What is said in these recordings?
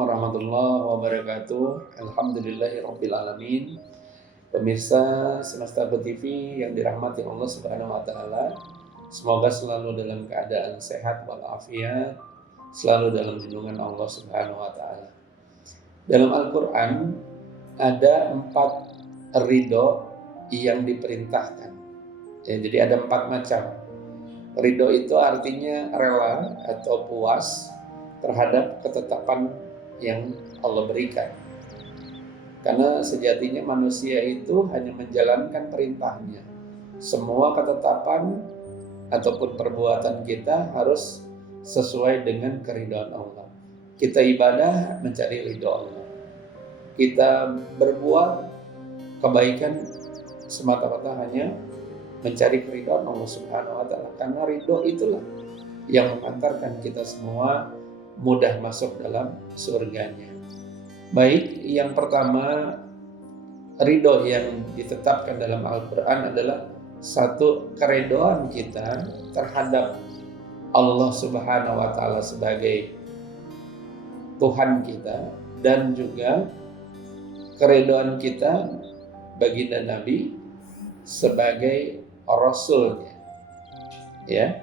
warahmatullahi wabarakatuh. Alhamdulillahirabbil alamin. Pemirsa Semesta TV yang dirahmati Allah Subhanahu wa taala, semoga selalu dalam keadaan sehat walafiat, selalu dalam lindungan Allah Subhanahu wa taala. Dalam Al-Qur'an ada 4 ridho yang diperintahkan. Ya, jadi ada 4 macam. Ridho itu artinya rela atau puas terhadap ketetapan yang Allah berikan. Karena sejatinya manusia itu hanya menjalankan perintahnya. Semua ketetapan ataupun perbuatan kita harus sesuai dengan keridhaan Allah. Kita ibadah mencari ridho Allah. Kita berbuat kebaikan semata-mata hanya mencari keridhaan Allah Subhanahu wa taala. Karena ridho itulah yang mengantarkan kita semua mudah masuk dalam surganya. Baik, yang pertama, ridho yang ditetapkan dalam Al-Quran adalah satu, keridhaan kita terhadap Allah Subhanahu wa taala sebagai Tuhan kita, dan juga keridhaan kita baginda Nabi sebagai Rasulnya. Ya.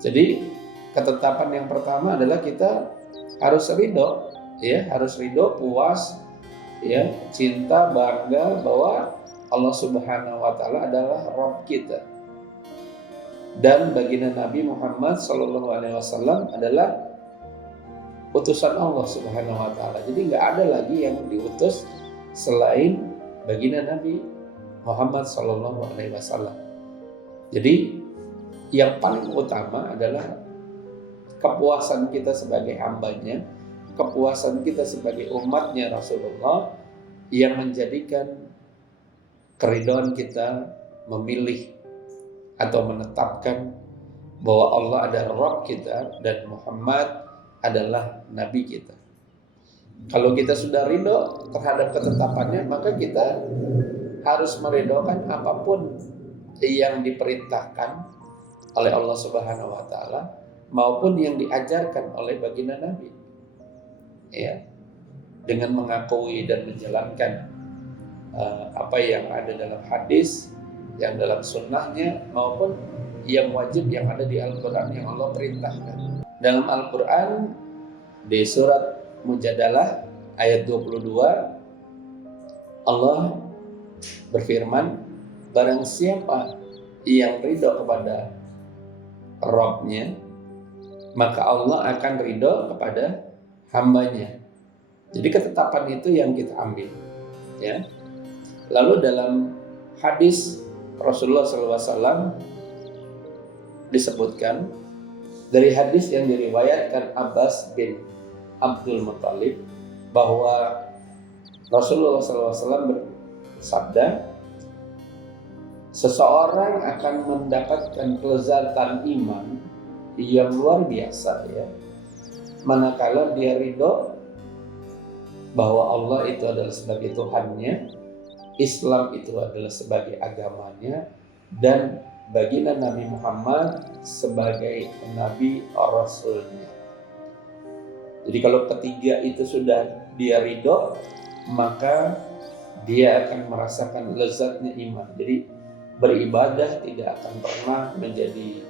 Jadi ketetapan yang pertama adalah kita harus ridho, ya, harus ridho, puas, ya, cinta, bangga bahwa Allah Subhanahu wa taala adalah Rabb kita. Dan baginda Nabi Muhammad sallallahu alaihi wasallam adalah utusan Allah Subhanahu wa taala. Jadi nggak ada lagi yang diutus selain baginda Nabi Muhammad sallallahu alaihi wasallam. Jadi yang paling utama adalah kepuasan kita sebagai hambanya, kepuasan kita sebagai umatnya Rasulullah, yang menjadikan keridhaan kita memilih atau menetapkan bahwa Allah adalah Rabb kita dan Muhammad adalah Nabi kita. Kalau kita sudah ridho terhadap ketetapannya, maka kita harus meridhokan apapun yang diperintahkan oleh Allah Subhanahu wa taala maupun yang diajarkan oleh baginda Nabi. Ya, dengan mengakui dan menjalankan apa yang ada dalam hadis, yang dalam sunnahnya, maupun yang wajib yang ada di Al-Quran yang Allah perintahkan. Dalam Al-Quran di surat Mujadalah ayat 22, Allah berfirman, barang siapa yang ridho kepada Rabb-nya, maka Allah akan ridho kepada hambanya. Jadi ketetapan itu yang kita ambil, ya. Lalu dalam hadis Rasulullah SAW disebutkan dari hadis yang diriwayatkan Abbas bin Abdul Muttalib bahwa Rasulullah SAW bersabda, seseorang akan mendapatkan kelezatan iman yang luar biasa, ya, manakala dia ridho bahwa Allah itu adalah sebagai Tuhannya, Islam itu adalah sebagai agamanya, dan baginda Nabi Muhammad sebagai Nabi Rasulnya. Jadi kalau ketiga itu sudah dia ridho, maka dia akan merasakan lezatnya iman. Jadi beribadah tidak akan pernah menjadi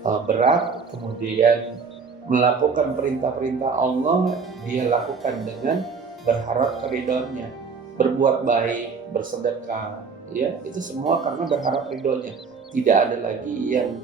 berat, kemudian melakukan perintah-perintah Allah dia lakukan dengan berharap keridhoannya, berbuat baik, bersedekah, ya, itu semua karena berharap ridhonya. Tidak ada lagi yang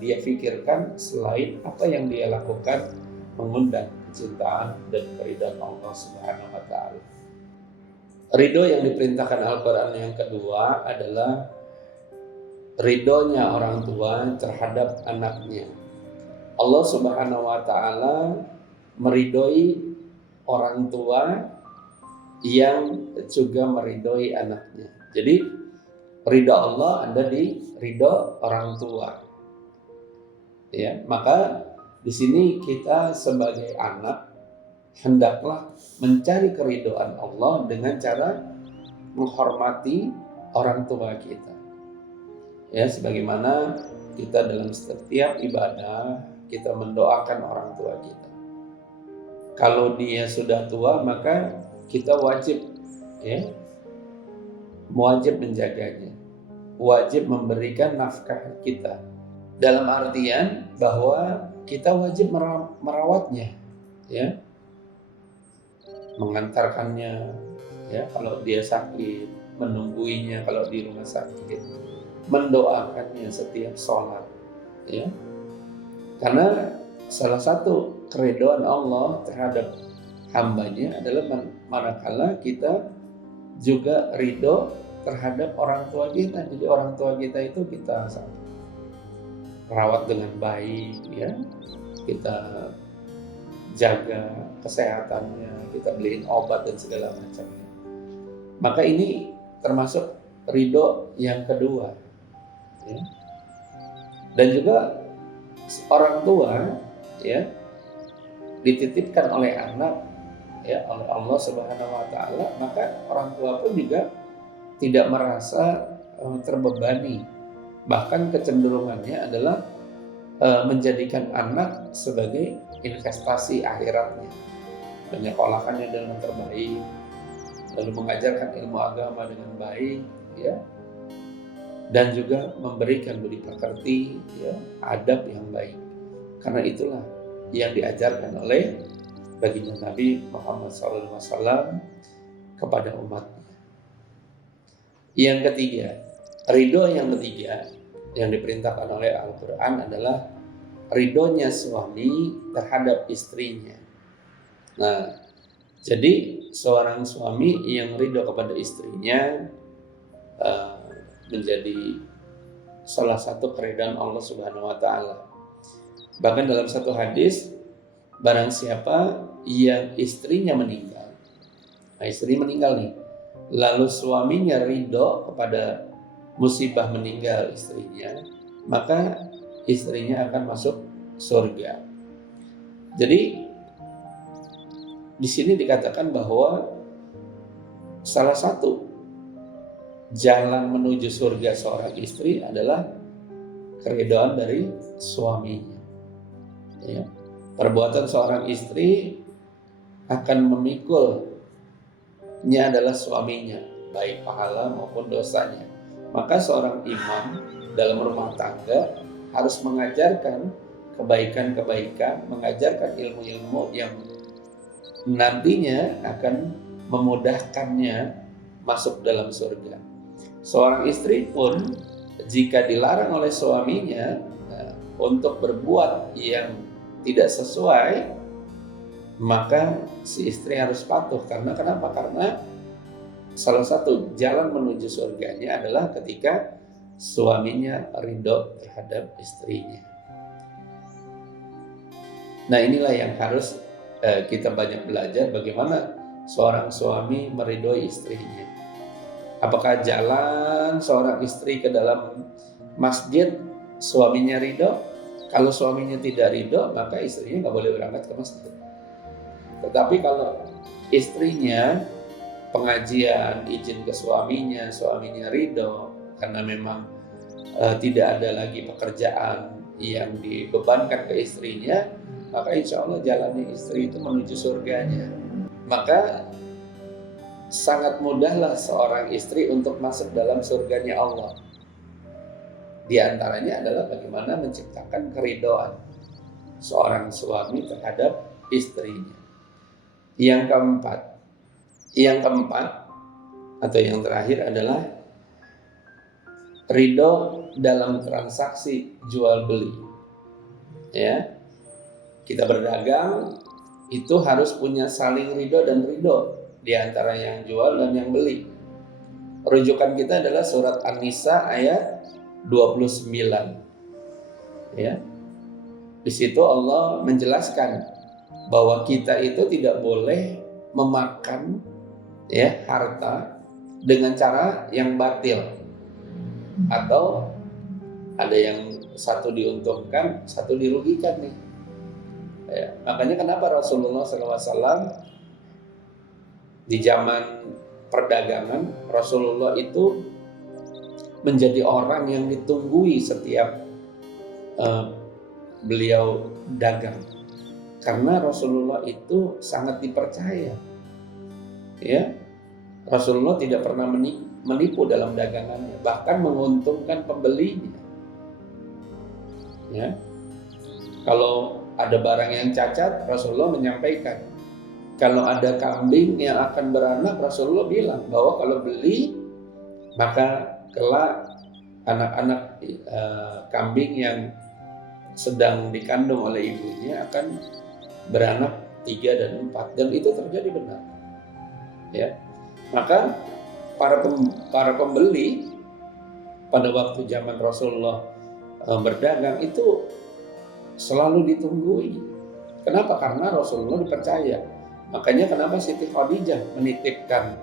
dia pikirkan selain apa yang dia lakukan mengundang kecintaan dan keridhaan Allah Subhanahu wa taala. Ridho yang diperintahkan Al-Quran yang kedua adalah ridhonya orang tua terhadap anaknya. Allah Subhanahu wa taala meridhoi orang tua yang juga meridhoi anaknya. Jadi ridha Allah ada di ridha orang tua. Ya, maka di sini kita sebagai anak hendaklah mencari keridhaan Allah dengan cara menghormati orang tua kita. Ya, sebagaimana kita dalam setiap ibadah kita mendoakan orang tua kita. Kalau dia sudah tua maka kita wajib, ya, wajib menjaganya, wajib memberikan nafkah kita. Dalam artian bahwa kita wajib merawatnya, ya, mengantarkannya, ya, kalau dia sakit, menungguinya kalau di rumah sakit, mendoakannya setiap sholat, ya, karena salah satu keridhaan Allah terhadap hambanya adalah manakala kita juga ridho terhadap orang tua kita. Jadi orang tua kita itu kita rawat dengan baik, ya, kita jaga kesehatannya, kita beliin obat dan segala macamnya. Maka ini termasuk ridho yang kedua, ya. Dan juga orang tua, ya, dititipkan oleh anak, ya, oleh Allah Subhanahu wa taala, maka orang tua pun juga tidak merasa terbebani. Bahkan kecenderungannya adalah menjadikan anak sebagai investasi akhiratnya, menyekolahkannya dengan terbaik, lalu mengajarkan ilmu agama dengan baik, ya, dan juga memberikan budi pekerti, ya, adab yang baik. Karena itulah yang diajarkan oleh baginda Nabi Muhammad SAW kepada umatnya. Yang ketiga, ridho yang ketiga yang diperintahkan oleh Al-Quran adalah ridhonya suami terhadap istrinya. Nah, jadi seorang suami yang ridho kepada istrinya menjadi salah satu keridhaan Allah Subhanahu wa taala. Bahkan dalam satu hadis, barang siapa yang istrinya meninggal, nah, istri meninggal nih, lalu suaminya ridho kepada musibah meninggal istrinya, maka istrinya akan masuk surga. Jadi di sini dikatakan bahwa salah satu jalan menuju surga seorang istri adalah keridhaan dari suaminya. Ya. Perbuatan seorang istri akan memikulnya adalah suaminya, baik pahala maupun dosanya. Maka seorang imam dalam rumah tangga harus mengajarkan kebaikan-kebaikan, mengajarkan ilmu-ilmu yang nantinya akan memudahkannya masuk dalam surga. Seorang istri pun jika dilarang oleh suaminya untuk berbuat yang tidak sesuai, maka si istri harus patuh. Karena kenapa? Karena salah satu jalan menuju surganya adalah ketika suaminya ridho terhadap istrinya. Nah, inilah yang harus kita banyak belajar, bagaimana seorang suami meridhoi istrinya. Apakah jalan seorang istri ke dalam masjid suaminya ridho? Kalau suaminya tidak ridho, maka istrinya nggak boleh berangkat ke masjid. Tetapi kalau istrinya pengajian, izin ke suaminya ridho, karena memang tidak ada lagi pekerjaan yang dibebankan ke istrinya, maka insya Allah jalannya istri itu menuju surganya. Maka sangat mudahlah seorang istri untuk masuk dalam surganya Allah. Di antaranya adalah bagaimana menciptakan keridhaan seorang suami terhadap istrinya. Yang keempat atau yang terakhir adalah ridho dalam transaksi jual beli. Ya, kita berdagang itu harus punya saling ridho dan ridho di antara yang jual dan yang beli. Rujukan kita adalah surat An-Nisa ayat 29. Ya. Di situ Allah menjelaskan bahwa kita itu tidak boleh memakan, ya, harta dengan cara yang batil, atau ada yang satu diuntungkan, satu dirugikan nih. Ya, makanya kenapa Rasulullah SAW di zaman perdagangan, Rasulullah itu menjadi orang yang ditunggui setiap beliau dagang. Karena Rasulullah itu sangat dipercaya. Ya, Rasulullah tidak pernah menipu dalam dagangannya, bahkan menguntungkan pembelinya. Ya, kalau ada barang yang cacat, Rasulullah menyampaikan. Kalau ada kambing yang akan beranak, Rasulullah bilang bahwa kalau beli, maka kelak anak-anak kambing yang sedang dikandung oleh ibunya akan beranak 3 dan 4, dan itu terjadi benar. Ya, maka para pembeli pada waktu zaman Rasulullah berdagang itu selalu ditunggui. Kenapa? Karena Rasulullah dipercaya. Makanya kenapa Siti Khadijah menitipkan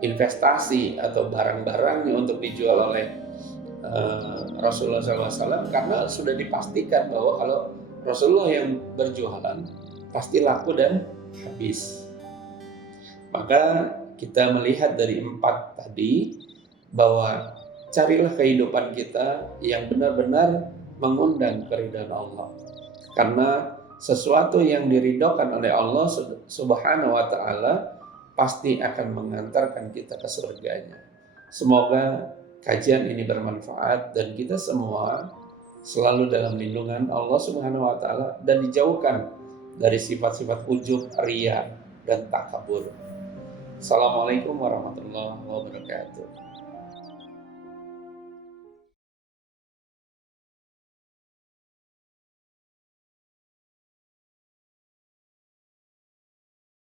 investasi atau barang-barangnya untuk dijual oleh Rasulullah SAW, karena sudah dipastikan bahwa kalau Rasulullah yang berjualan pasti laku dan habis. Maka kita melihat dari 4 tadi bahwa carilah kehidupan kita yang benar-benar mengundang keridhaan Allah, karena sesuatu yang diridhokan oleh Allah Subhanahu wa Ta'ala pasti akan mengantarkan kita ke surganya. Semoga kajian ini bermanfaat dan kita semua selalu dalam lindungan Allah Subhanahu wa Ta'ala dan dijauhkan dari sifat-sifat ujub, riya, dan takabur. Assalamualaikum warahmatullahi wabarakatuh.